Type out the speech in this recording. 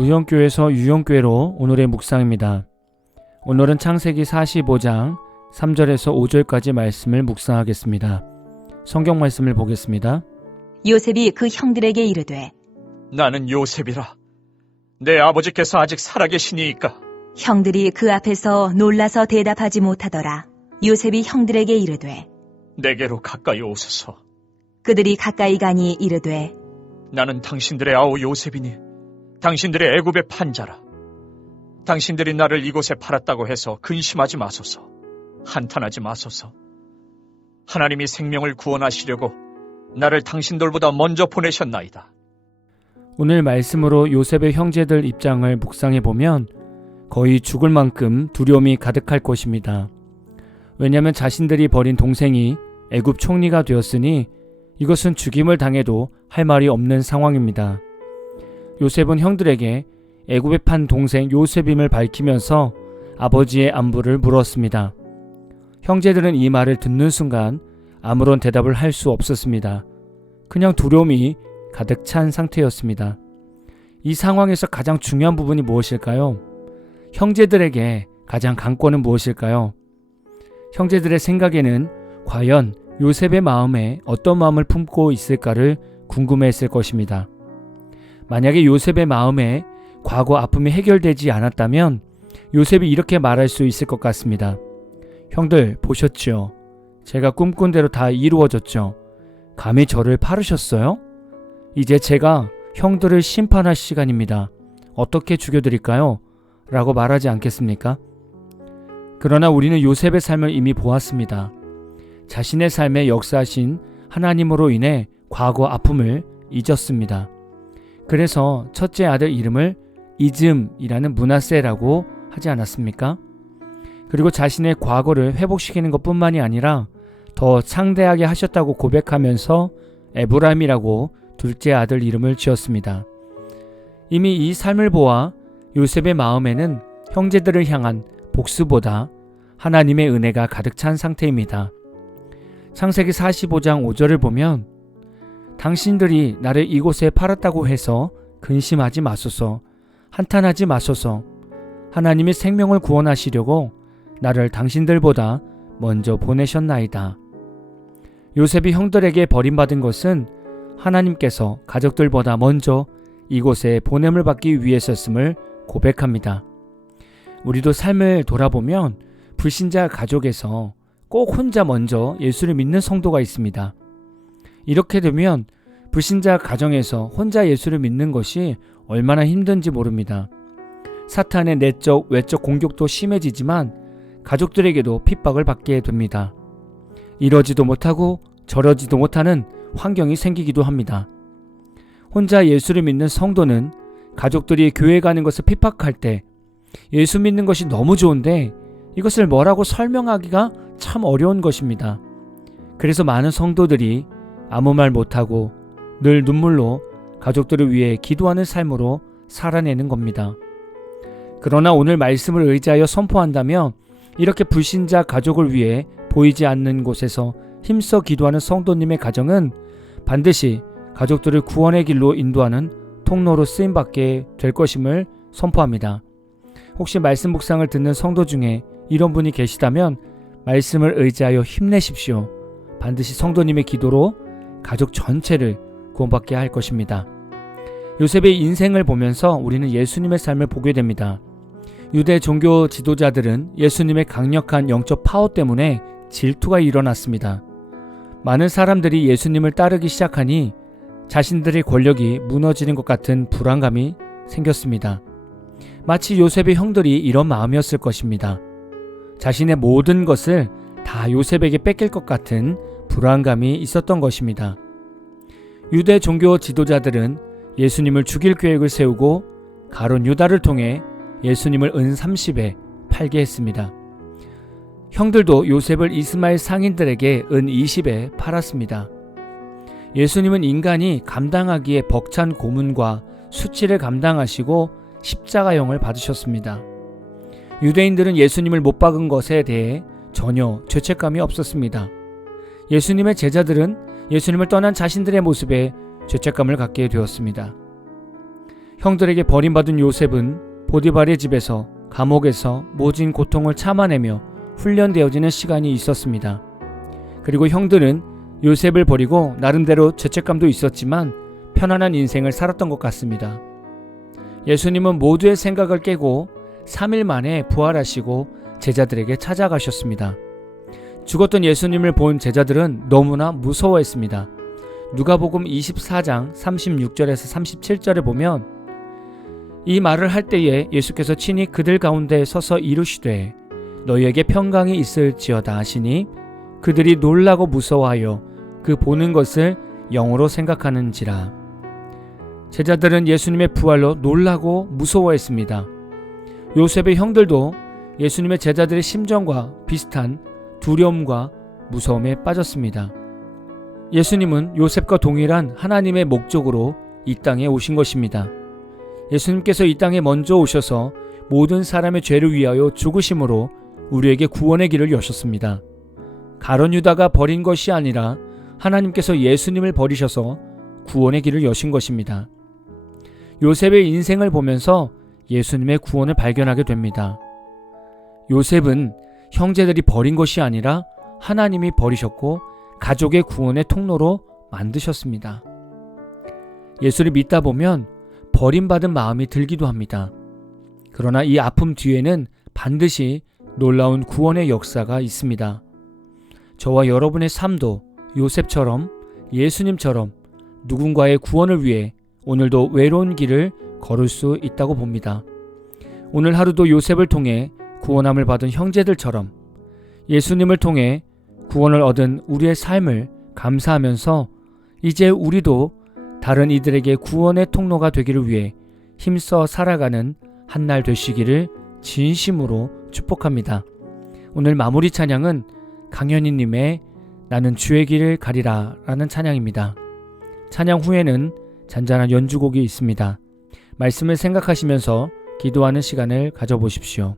무형교에서 유형교회로 오늘의 묵상입니다. 오늘은 창세기 45장 3절에서 5절까지 말씀을 묵상하겠습니다. 성경 말씀을 보겠습니다. 요셉이 그 형들에게 이르되 나는 요셉이라. 내 아버지께서 아직 살아계시니이까. 형들이 그 앞에서 놀라서 대답하지 못하더라. 요셉이 형들에게 이르되 내게로 가까이 오소서. 그들이 가까이 가니 이르되 나는 당신들의 아우 요셉이니 당신들의 애굽의 판자라. 당신들이 나를 이곳에 팔았다고 해서 근심하지 마소서. 한탄하지 마소서. 하나님이 생명을 구원하시려고 나를 당신들보다 먼저 보내셨나이다. 오늘 말씀으로 요셉의 형제들 입장을 묵상해보면 거의 죽을 만큼 두려움이 가득할 것입니다. 왜냐하면 자신들이 버린 동생이 애굽 총리가 되었으니 이것은 죽임을 당해도 할 말이 없는 상황입니다. 요셉은 형들에게 애굽에 판 동생 요셉임을 밝히면서 아버지의 안부를 물었습니다. 형제들은 이 말을 듣는 순간 아무런 대답을 할 수 없었습니다. 그냥 두려움이 가득 찬 상태였습니다. 이 상황에서 가장 중요한 부분이 무엇일까요? 형제들에게 가장 관건은 무엇일까요? 형제들의 생각에는 과연 요셉의 마음에 어떤 마음을 품고 있을까를 궁금해했을 것입니다. 만약에 요셉의 마음에 과거 아픔이 해결되지 않았다면 요셉이 이렇게 말할 수 있을 것 같습니다. 형들 보셨죠? 제가 꿈꾼 대로 다 이루어졌죠? 감히 저를 팔으셨어요? 이제 제가 형들을 심판할 시간입니다. 어떻게 죽여드릴까요? 라고 말하지 않겠습니까? 그러나 우리는 요셉의 삶을 이미 보았습니다. 자신의 삶에 역사하신 하나님으로 인해 과거 아픔을 잊었습니다. 그래서 첫째 아들 이름을 이즘이라는 므낫세라고 하지 않았습니까? 그리고 자신의 과거를 회복시키는 것뿐만이 아니라 더 창대하게 하셨다고 고백하면서 에브라임이라고 둘째 아들 이름을 지었습니다. 이미 이 삶을 보아 요셉의 마음에는 형제들을 향한 복수보다 하나님의 은혜가 가득 찬 상태입니다. 창세기 45장 5절을 보면 당신들이 나를 이곳에 팔았다고 해서 근심하지 마소서. 한탄하지 마소서. 하나님이 생명을 구원하시려고 나를 당신들보다 먼저 보내셨나이다. 요셉이 형들에게 버림받은 것은 하나님께서 가족들보다 먼저 이곳에 보냄을 받기 위해서였음을 고백합니다. 우리도 삶을 돌아보면 불신자 가족에서 꼭 혼자 먼저 예수를 믿는 성도가 있습니다. 이렇게 되면 불신자 가정에서 혼자 예수를 믿는 것이 얼마나 힘든지 모릅니다. 사탄의 내적, 외적 공격도 심해지지만 가족들에게도 핍박을 받게 됩니다. 이러지도 못하고 저러지도 못하는 환경이 생기기도 합니다. 혼자 예수를 믿는 성도는 가족들이 교회 가는 것을 핍박할 때 예수 믿는 것이 너무 좋은데 이것을 뭐라고 설명하기가 참 어려운 것입니다. 그래서 많은 성도들이 아무 말 못하고 늘 눈물로 가족들을 위해 기도하는 삶으로 살아내는 겁니다. 그러나 오늘 말씀을 의지하여 선포한다면 이렇게 불신자 가족을 위해 보이지 않는 곳에서 힘써 기도하는 성도님의 가정은 반드시 가족들을 구원의 길로 인도하는 통로로 쓰임받게 될 것임을 선포합니다. 혹시 말씀 묵상을 듣는 성도 중에 이런 분이 계시다면 말씀을 의지하여 힘내십시오. 반드시 성도님의 기도로 가족 전체를 구원받게 할 것입니다. 요셉의 인생을 보면서 우리는 예수님의 삶을 보게 됩니다. 유대 종교 지도자들은 예수님의 강력한 영적 파워 때문에 질투가 일어났습니다. 많은 사람들이 예수님을 따르기 시작하니 자신들의 권력이 무너지는 것 같은 불안감이 생겼습니다. 마치 요셉의 형들이 이런 마음이었을 것입니다. 자신의 모든 것을 다 요셉에게 뺏길 것 같은 불안감이 있었던 것입니다. 유대 종교 지도자들은 예수님을 죽일 계획을 세우고 가룟 유다를 통해 예수님을 은 30에 팔게 했습니다. 형들도 요셉을 이스마엘 상인들에게 은 20에 팔았습니다. 예수님은 인간이 감당하기에 벅찬 고문과 수치를 감당하시고 십자가형을 받으셨습니다. 유대인들은 예수님을 못 박은 것에 대해 전혀 죄책감이 없었습니다. 예수님의 제자들은 예수님을 떠난 자신들의 모습에 죄책감을 갖게 되었습니다. 형들에게 버림받은 요셉은 보디발의 집에서 감옥에서 모진 고통을 참아내며 훈련되어지는 시간이 있었습니다. 그리고 형들은 요셉을 버리고 나름대로 죄책감도 있었지만 편안한 인생을 살았던 것 같습니다. 예수님은 모두의 생각을 깨고 3일 만에 부활하시고 제자들에게 찾아가셨습니다. 죽었던 예수님을 본 제자들은 너무나 무서워했습니다. 누가복음 24장 36절에서 37절에 보면 이 말을 할 때에 예수께서 친히 그들 가운데 서서 이르시되 너희에게 평강이 있을지어다 하시니 그들이 놀라고 무서워하여 그 보는 것을 영으로 생각하는지라. 제자들은 예수님의 부활로 놀라고 무서워했습니다. 요셉의 형들도 예수님의 제자들의 심정과 비슷한 두려움과 무서움에 빠졌습니다. 예수님은 요셉과 동일한 하나님의 목적으로 이 땅에 오신 것입니다. 예수님께서 이 땅에 먼저 오셔서 모든 사람의 죄를 위하여 죽으심으로 우리에게 구원의 길을 여셨습니다. 가룟 유다가 버린 것이 아니라 하나님께서 예수님을 버리셔서 구원의 길을 여신 것입니다. 요셉의 인생을 보면서 예수님의 구원을 발견하게 됩니다. 요셉은 형제들이 버린 것이 아니라 하나님이 버리셨고 가족의 구원의 통로로 만드셨습니다. 예수를 믿다 보면 버림받은 마음이 들기도 합니다. 그러나 이 아픔 뒤에는 반드시 놀라운 구원의 역사가 있습니다. 저와 여러분의 삶도 요셉처럼 예수님처럼 누군가의 구원을 위해 오늘도 외로운 길을 걸을 수 있다고 봅니다. 오늘 하루도 요셉을 통해 구원함을 받은 형제들처럼 예수님을 통해 구원을 얻은 우리의 삶을 감사하면서 이제 우리도 다른 이들에게 구원의 통로가 되기를 위해 힘써 살아가는 한날 되시기를 진심으로 축복합니다. 오늘 마무리 찬양은 강현희님의 나는 주의 길을 가리라 라는 찬양입니다. 찬양 후에는 잔잔한 연주곡이 있습니다. 말씀을 생각하시면서 기도하는 시간을 가져보십시오.